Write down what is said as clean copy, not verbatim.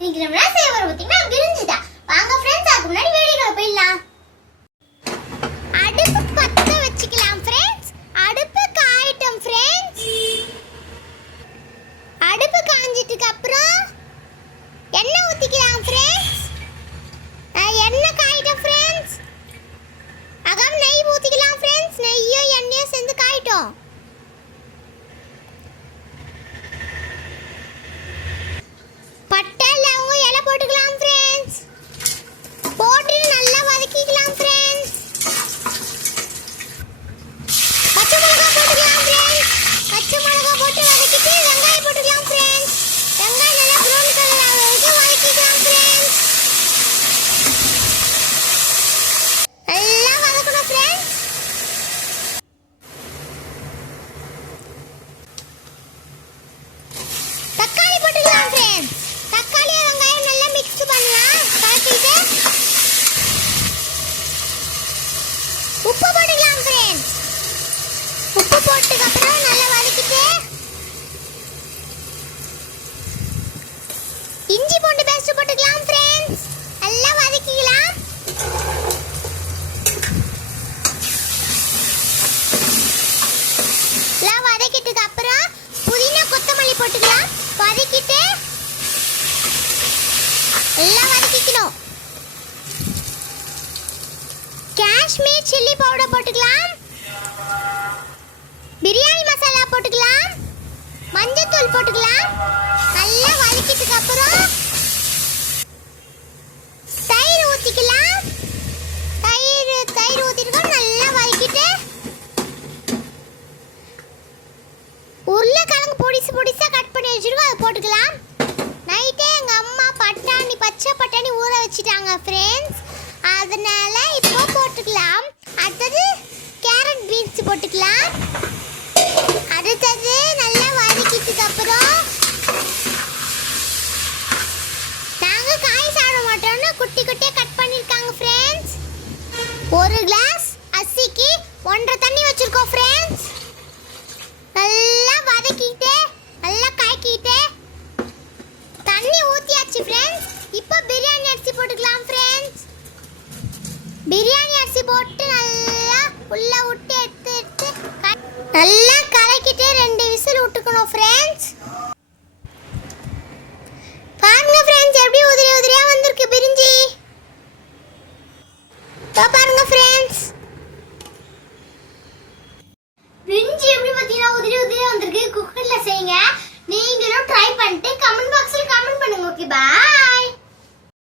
இன்னைக்கு நம்ம என்ன செய்ய போறோம் பாத்தீங்கன்னா பிரிஞ்சி தான். வாங்க फ्रेंड्स, அதுக்கு முன்னாடி வீடியோக்குள்ள போயிடலாம். அடுப்பு பத்த வச்சுக்கலாம் फ्रेंड्स. அடுப்பு காயட்டும் फ्रेंड्स. அடுப்பு காஞ்சிட்டதுக்கு அப்புறம் எண்ணெய் ஊத்திக்கலாம் फ्रेंड्स. எண்ணெய் காயட்டும் फ्रेंड्स. அகம் நெய் ஊத்திக்கலாம் फ्रेंड्स. நெய்யும் எண்ணெயும் சேர்ந்து காயட்டும். பட்டை லவங்கம் இலை போட்டுக்கலாம் फ्रेंड्स. போட்டு நல்லா வதக்கிக்கலாம் फ्रेंड्स. பச்சை மிளகாய் போட்டுக்கலாம் फ्रेंड्स. பச்சை மிளகாய் போட்டு வதக்கிட்டு வெங்காயம் போட்டுக்கலாம் फ्रेंड्स. வெங்காயம் நல்லா ப்ரௌன் கலர் ஆகுற வரைக்கும் வதக்கிக்கலாம் फ्रेंड्स. நல்லா வதக்கணும் फ्रेंड्स. தக்காளி போட்டுக்கலாம் फ्रेंड्स. தக்காளி வெங்காயம் நல்லா மிக்ஸ் பண்ணலாம். கலக்கிட்டு உப்பு போட்டுக்கலாம் फ्रेंड्स. உப்பு போட்டதுக்கு அப்புறம் நல்லா வதக்கிட்டு இஞ்சி பூண்டு பேஸ்ட் போட்டுக்கலாம் फ्रेंड्स. நல்லா வதக்கிக்கலாம். நல்லா வதக்கிட்டதுக்கு அப்புறம் புதினா கொத்தமல்லி போட்டுக்கலாம். வதக்கிட்டு எல்லாம் வதக்கிக்கணும். காஷ்மீர் சில்லி பவுடர் போட்டுக்கலாம். பிரியாணி மசாலா போட்டுக்கலாம். மஞ்சள் போட்டுக்கலாம். நல்லா வதக்கிட்டதுக்கு அப்புறம் தயிர் ஊத்திக்கலாம். தயிர் ஊத்திட்டு நல்லா வதக்கிட்டு உருளைக்கிழங்கு பொடிசா கட் பண்ணி வச்சிருக்கோம், அதை போட்டுக்கலாம். நைட்டே எங்க அம்மா பச்சை பட்டாணி ஊற வச்சிட்டாங்க ஃப்ரெண்ட்ஸ். அதனால இப்போ போட்டுக்கலாம். அடுத்தது கேரட் பீன்ஸ் போட்டுக்கலாம். அடுத்தது நல்லா வதக்கிட்டதுக்கு அப்புறம் நாங்க காய் சாப்பிட மாட்டோம்னு குட்டி குட்டியா கட் பண்ணிருக்காங்க ஃப்ரெண்ட்ஸ். ஒரு கிளாஸ் அரிசிக்கு 1.5 தண்ணி வச்சிருக்கோம் ஃப்ரெண்ட்ஸ். நல்லா வதக்கிட்டு நல்லா காய்க்கிட்டு தண்ணி ஊத்தியாச்சு ஃப்ரெண்ட்ஸ். இப்போ பிரியாணி அரிசி போட்டுக்கலாம் ஃப்ரெண்ட்ஸ். பிரியாணி அரிசி போட்டு நல்லா உள்ள விட்டு எடுத்து நல்லா கலக்கிட்டு 2 விசில் விட்டுக்கணும் ஃப்ரெண்ட்ஸ். பாருங்க ஃப்ரெண்ட்ஸ், எப்படி உதிரியா வந்திருக்கு பிரிஞ்சி. பாருங்க ஃப்ரெண்ட்ஸ், பிரிஞ்சி எப்படி பாத்தீங்கன்னா உதிரியா வந்திருக்கு. குக்கர்ல செய்யுங்க. நீங்களும் ட்ரை பண்ணிட்டு கமெண்ட் பாக்ஸ்ல கமெண்ட் பண்ணுங்க. Okay, by.